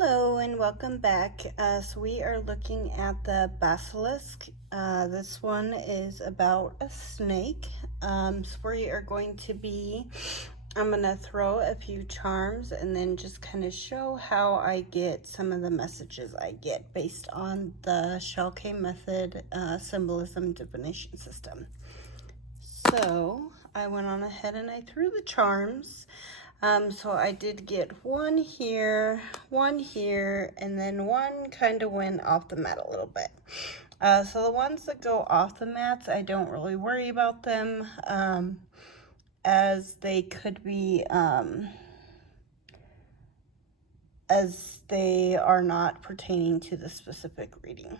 Hello and welcome back. So we are looking at the basilisk. This one is about a snake. So we are going to be, I'm going to throw a few charms and then just kind of show how I get some of the messages I get based on the Shell K method symbolism divination system. So I went on ahead and I threw the charms. So I did get one here, and then one kind of went off the mat a little bit. So the ones that go off the mats, I don't really worry about them, as they could be, as they are not pertaining to the specific reading.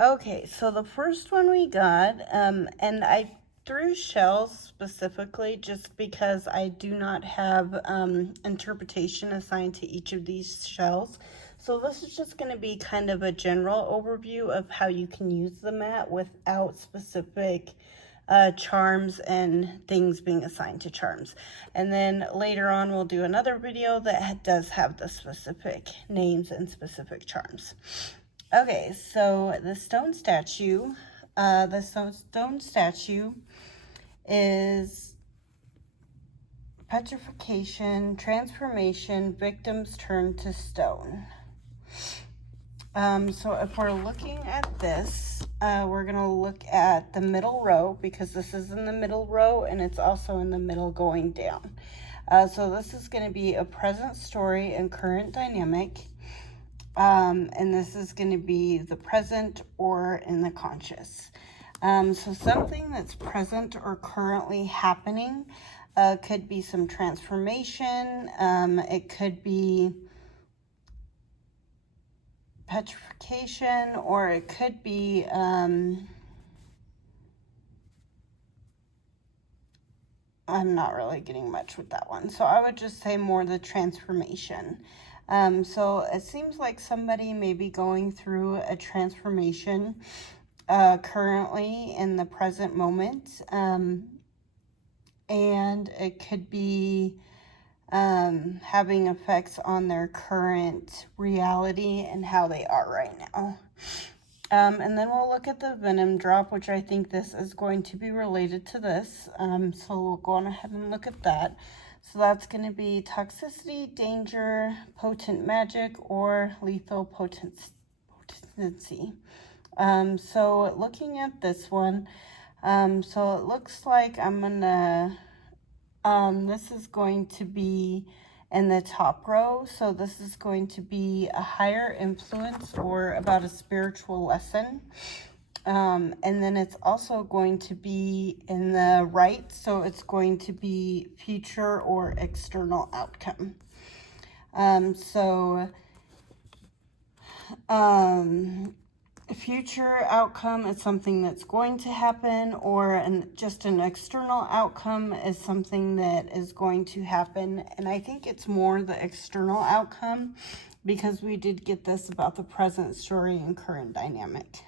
Okay, so the first one we got, and I threw shells specifically just because I do not have interpretation assigned to each of these shells. So this is just going to be kind of a general overview of how you can use the mat without specific charms and things being assigned to charms. And then later on we'll do another video that does have the specific names and specific charms. Okay, so the stone statue is petrification, transformation, victims turn to stone. So if we're looking at this, we're going to look at the middle row because this is in the middle row and it's also in the middle going down. So this is going to be a present story and current dynamic. And this is going to be the present or in the conscious. So something that's present or currently happening could be some transformation. It could be petrification, or it could be I'm not really getting much with that one. So I would just say more the transformation. So it seems like somebody may be going through a transformation currently in the present moment. And it could be having effects on their current reality and how they are right now. And then we'll look at the venom drop, which I think this is going to be related to this. So we'll go on ahead and look at that. So that's going to be toxicity, danger, potent magic, or lethal potency. So looking at this one, so it looks like I'm gonna, this is going to be in the top row. So this is going to be a higher influence or about a spiritual lesson. And then it's also going to be in the right, so it's going to be future or external outcome. Future outcome is something that's going to happen, or just an external outcome is something that is going to happen. And I think it's more the external outcome because we did get this about the present story and current dynamic.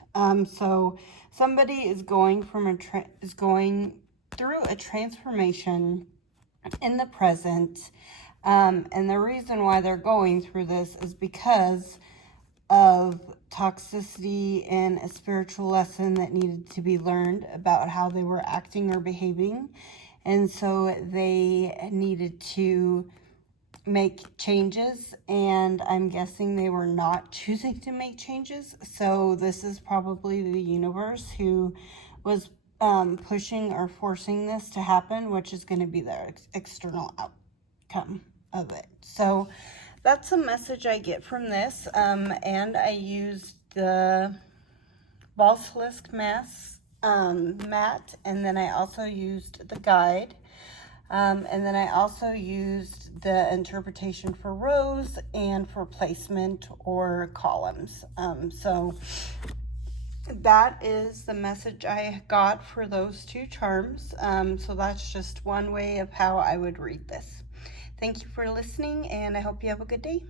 So somebody is going through a transformation in the present, and the reason why they're going through this is because of toxicity and a spiritual lesson that needed to be learned about how they were acting or behaving, and so they needed to make changes, and I'm guessing they were not choosing to make changes. So this is probably the universe who was pushing or forcing this to happen, which is going to be the external outcome of it. So that's a message I get from this, and I used the basilisk mat, and then I also used the guide. And then I also used the interpretation for rows and for placement or columns. So that is the message I got for those two charms. So that's just one way of how I would read this. Thank you for listening, and I hope you have a good day.